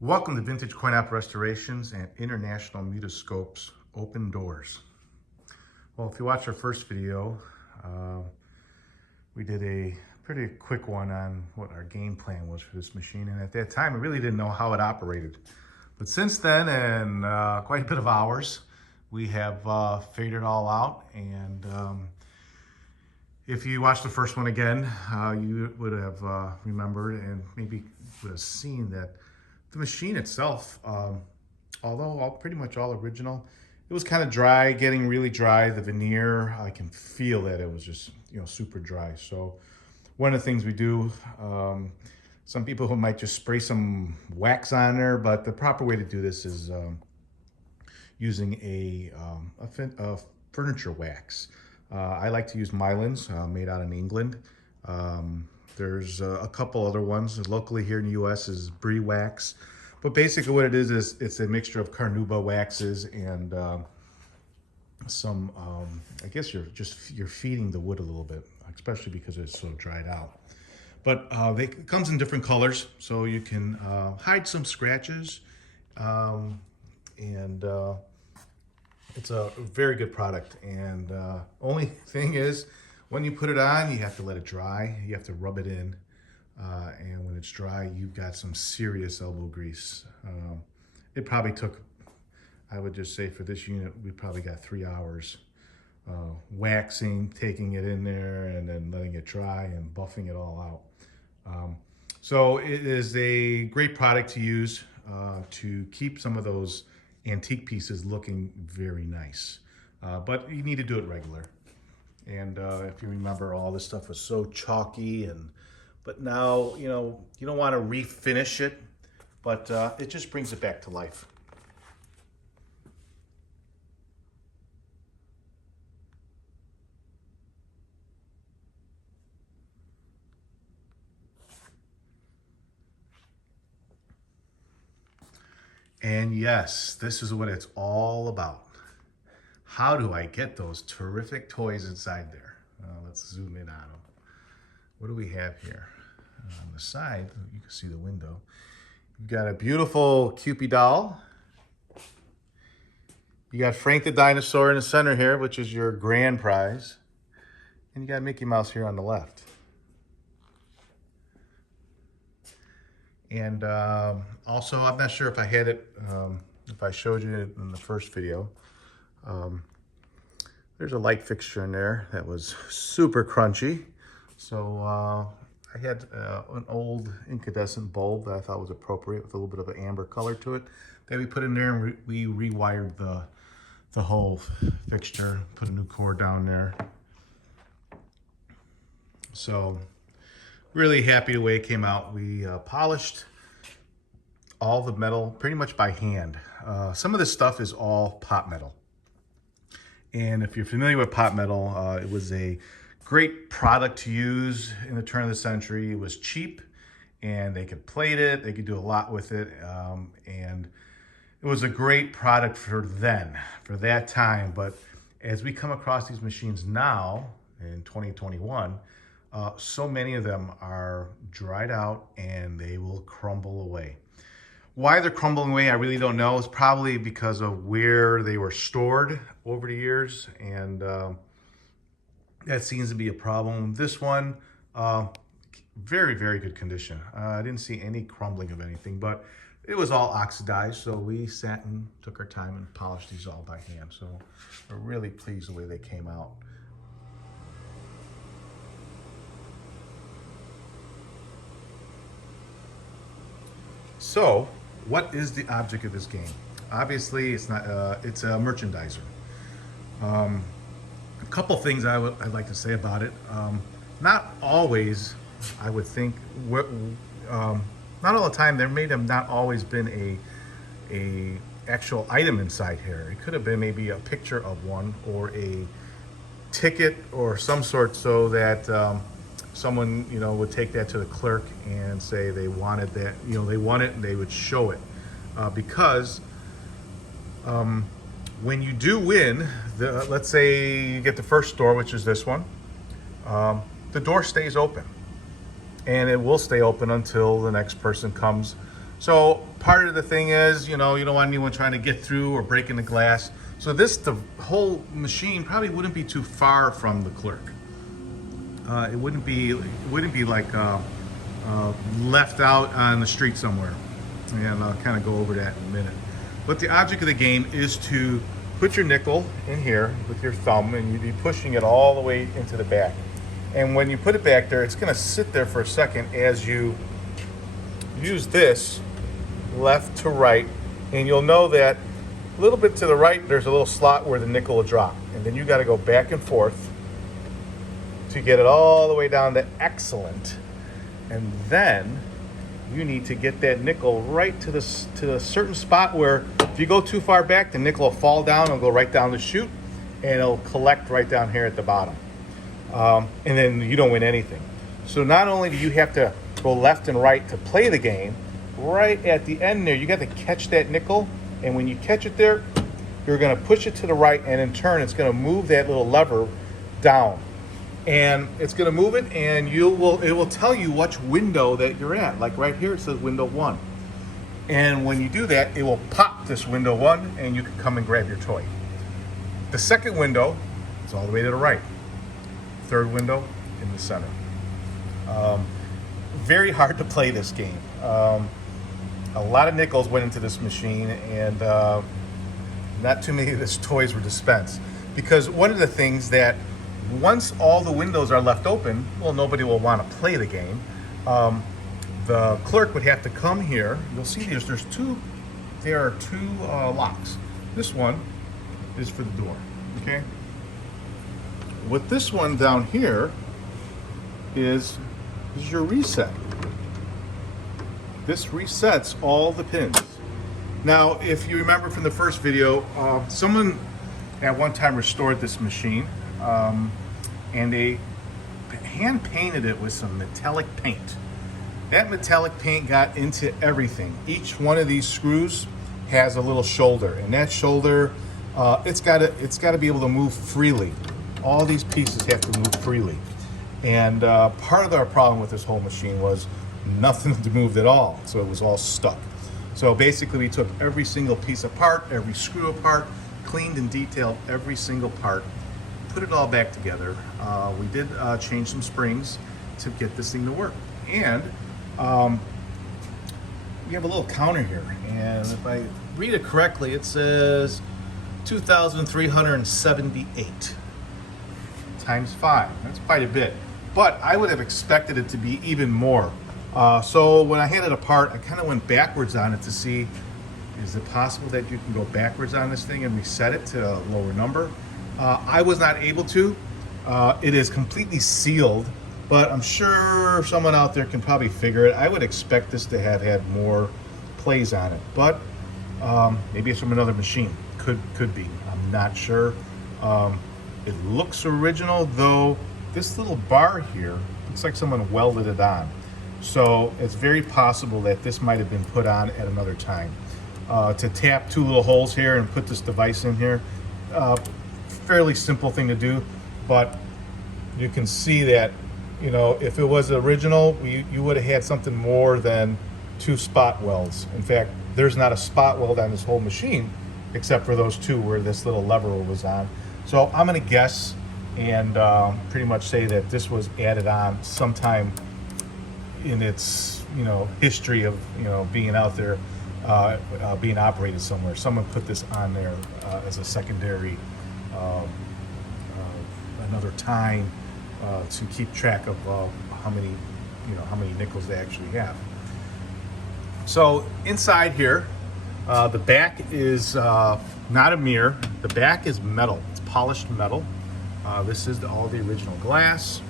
Welcome to Vintage Coin Op Restorations and International Mutoscope's Open Doors. Well, if you watch our first video, we did a pretty quick one on what our game plan was for this machine. And at that time, we really didn't know how it operated. But since then, and quite a bit of hours, we have figured it all out. And if you watched the first one again, you would have remembered and maybe would have seen that the machine itself, although pretty much all original, it was kind of dry, getting really dry. The veneer, I can feel that it was just, super dry. So one of the things we do, some people who might just spray some wax on there, but the proper way to do this is using a furniture wax. I like to use Mylands, made out in England. There's a couple other ones. Locally here in the U.S. is Brie wax. But basically what it is it's a mixture of carnauba waxes and some, I guess you're feeding the wood a little bit, especially because it's so dried out. But it comes in different colors, so you can hide some scratches. It's a very good product. And only thing is, when you put it on, you have to let it dry. You have to rub it in. And when it's dry, you've got some serious elbow grease. It probably took, I would just say for this unit, we probably got 3 hours waxing, taking it in there, and then letting it dry and buffing it all out. So it is a great product to use to keep some of those antique pieces looking very nice. But you need to do it regular. And if you remember, all this stuff was so chalky, but now, you don't want to refinish it, but it just brings it back to life. And yes, this is what it's all about. How do I get those terrific toys inside there? Let's zoom in on them. What do we have here? On the side, you can see the window. You've got a beautiful Cupid doll. You got Frank the Dinosaur in the center here, which is your grand prize. And you got Mickey Mouse here on the left. And also, I'm not sure if I had it, if I showed you it in the first video. There's a light fixture in there that was super crunchy. So I had an old incandescent bulb that I thought was appropriate with a little bit of an amber color to it that we put in there, and we rewired the whole fixture, put a new cord down there. So really happy the way it came out. We polished all the metal pretty much by hand. Some of this stuff is all pot metal. And if you're familiar with pot metal, it was a great product to use in the turn of the century. It was cheap, and they could plate it. They could do a lot with it. And it was a great product for that time. But as we come across these machines now in 2021, so many of them are dried out and they will crumble away. Why they're crumbling away, I really don't know. It's probably because of where they were stored over the years, and that seems to be a problem. This one, very, very good condition. I didn't see any crumbling of anything, but it was all oxidized, so we sat and took our time and polished these all by hand. So we're really pleased the way they came out. So, what is the object of this game? Obviously, it's not. It's a merchandiser. A couple things I'd like to say about it. Not always, I would think. Not all the time. There may have not always been a actual item inside here. It could have been maybe a picture of one or a ticket or some sort, so that someone would take that to the clerk and say they wanted that, they want it, and they would show it, because when you do win, let's say you get the first door, which is this one, the door stays open, and it will stay open until the next person comes So part of the thing is, you know, you don't want anyone trying to get through or breaking the glass. So the whole machine probably wouldn't be too far from the clerk. It wouldn't be like left out on the street somewhere. And I'll kind of go over that in a minute. But the object of the game is to put your nickel in here with your thumb, and you'd be pushing it all the way into the back. And when you put it back there, it's going to sit there for a second as you use this left to right, and you'll know that a little bit to the right there's a little slot where the nickel will drop, and then you got to go back and forth to get it all the way down to excellent. And then you need to get that nickel right to a certain spot where if you go too far back, the nickel will fall down and go right down the chute, and it'll collect right down here at the bottom. And then you don't win anything. So not only do you have to go left and right to play the game, right at the end there, you got to catch that nickel. And when you catch it there, you're going to push it to the right, and in turn, it's going to move that little lever down. And it's going to move it, and it will tell you which window that you're at. Like right here, it says window 1. And when you do that, it will pop this window 1, and you can come and grab your toy. The second window is all the way to the right. Third window in the center. Very hard to play this game. A lot of nickels went into this machine, and not too many of these toys were dispensed. Because one of the things that once all the windows are left open, well, nobody will want to play the game. The clerk would have to come here. You'll see there are two locks. This one is for the door, okay? With this one down here is your reset. This resets all the pins. Now, if you remember from the first video, someone at one time restored this machine, and they hand painted it with some metallic paint. That metallic paint got into everything. Each one of these screws has a little shoulder, and that shoulder, it's got to be able to move freely. All these pieces have to move freely. And part of our problem with this whole machine was nothing moved at all, so it was all stuck. So basically we took every single piece apart, every screw apart, cleaned and detailed every single part, put it all back together. We did change some springs to get this thing to work. And we have a little counter here, and if I read it correctly, it says 2,378 times 5. That's quite a bit, but I would have expected it to be even more. So when I had it apart, I kind of went backwards on it to see, is it possible that you can go backwards on this thing and reset it to a lower number? I was not able to. It is completely sealed, but I'm sure someone out there can probably figure it. I would expect this to have had more plays on it, but maybe it's from another machine. Could be. I'm not sure. It looks original, though this little bar here looks like someone welded it on. So it's very possible that this might have been put on at another time. To tap two little holes here and put this device in here, fairly simple thing to do, but you can see that, you know, if it was original, you would have had something more than 2 spot welds. In fact, there's not a spot weld on this whole machine except for those 2 where this little lever was on. So I'm going to guess and pretty much say that this was added on sometime in its, you know, history of, you know, being out there, being operated somewhere. Someone put this on there as a secondary, another time to keep track of how many nickels they actually have. So inside here, the back is not a mirror. The back is metal. It's polished metal. This is all the original glass.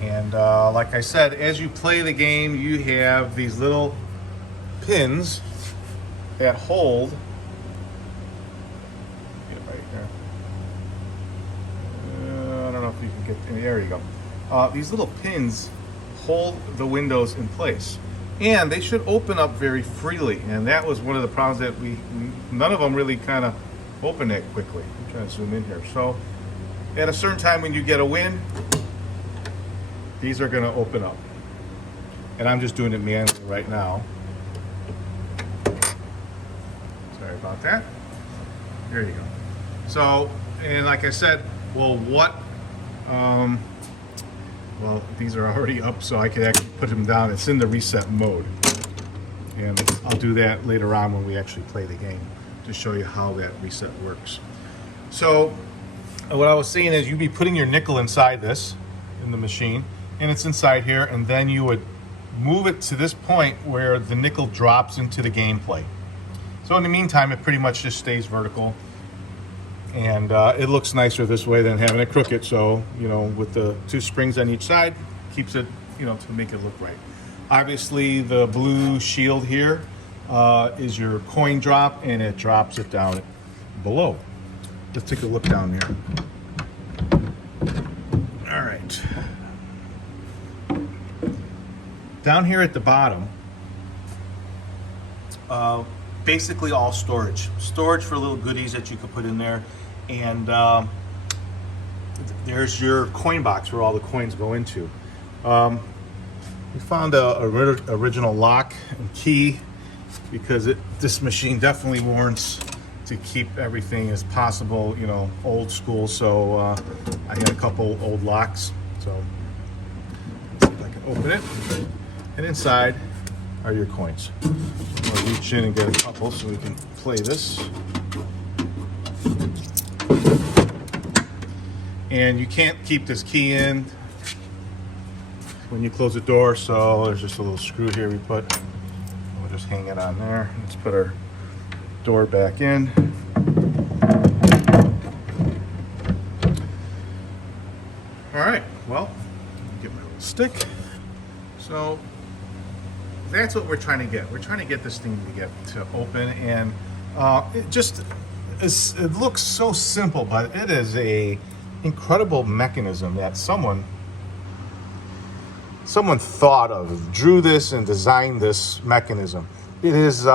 And like I said, as you play the game, you have these little pins that hold. Get it right here. I don't know if you can get. There you go. These little pins hold the windows in place, and they should open up very freely. And that was one of the problems that none of them really kind of open that quickly. I'm trying to zoom in here. So at a certain time when you get a wind, these are going to open up. And I'm just doing it manually right now. Sorry about that. There you go. So, and like I said, well, well, these are already up, so I could actually put them down. It's in the reset mode. And I'll do that later on when we actually play the game to show you how that reset works. So what I was saying is you'd be putting your nickel inside this, in the machine, and it's inside here, and then you would move it to this point where the nickel drops into the gameplay. So in the meantime, it pretty much just stays vertical, and it looks nicer this way than having it crooked. So, you know, with the two springs on each side, keeps it, you know, to make it look right. Obviously, the blue shield here is your coin drop, and it drops it down below. Let's take a look down here. All right. Down here at the bottom, basically all storage. Storage for little goodies that you could put in there. And there's your coin box where all the coins go into. We found a original lock and key because this machine definitely warrants to keep everything as possible, you know, old school. So I had a couple old locks. So let's see if I can open it. And inside are your coins. I'll reach in and get a couple so we can play this. And you can't keep this key in when you close the door, so there's just a little screw here we put. We'll just hang it on there. Let's put our door back in. All right, well, get my little stick. So that's what we're trying to get. We're trying to get this thing to open, and it looks so simple, but it is a incredible mechanism that someone thought of, drew this and designed this mechanism. It is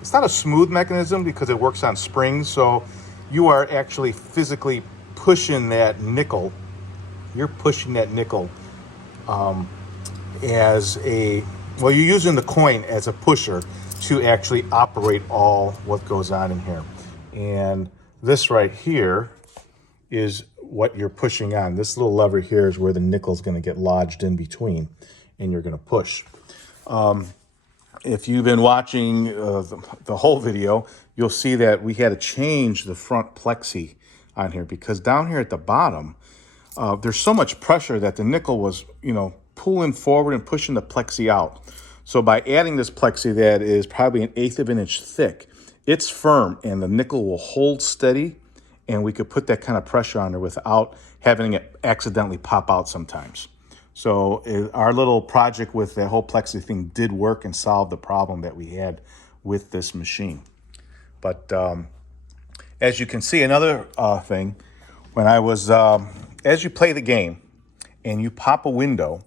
it's not a smooth mechanism because it works on springs, so you are actually physically pushing that nickel. You're pushing that nickel you're using the coin as a pusher to actually operate all what goes on in here. And this right here is what you're pushing on. This little lever here is where the nickel is going to get lodged in between, and you're going to push. If you've been watching the whole video, you'll see that we had to change the front plexi on here because down here at the bottom, there's so much pressure that the nickel was, you know, pulling forward and pushing the plexi out. So by adding this plexi that is probably 1/8 of an inch thick, it's firm and the nickel will hold steady, and we could put that kind of pressure on there without having it accidentally pop out sometimes. So our little project with the whole plexi thing did work and solve the problem that we had with this machine. But as you can see, another thing, when I was, as you play the game and you pop a window,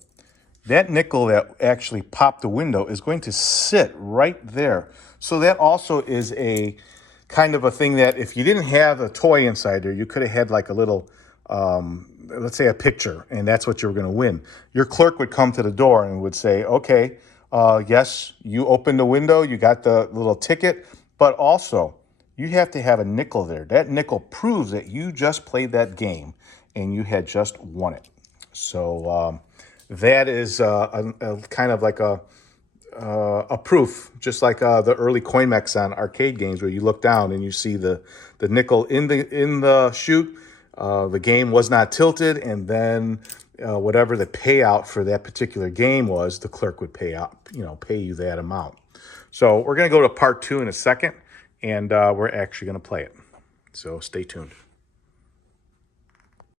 that nickel that actually popped the window is going to sit right there. So that also is a kind of a thing that if you didn't have a toy inside there, you could have had like a little, let's say a picture, and that's what you were going to win. Your clerk would come to the door and would say, okay, yes, you opened the window, you got the little ticket, but also you have to have a nickel there. That nickel proves that you just played that game and you had just won it. So that is a kind of like a proof, just like the early CoinMex on arcade games, where you look down and you see the nickel in the chute. The game was not tilted, and then whatever the payout for that particular game was, the clerk would pay you that amount. So we're going to go to part 2 in a second, and we're actually going to play it. So stay tuned.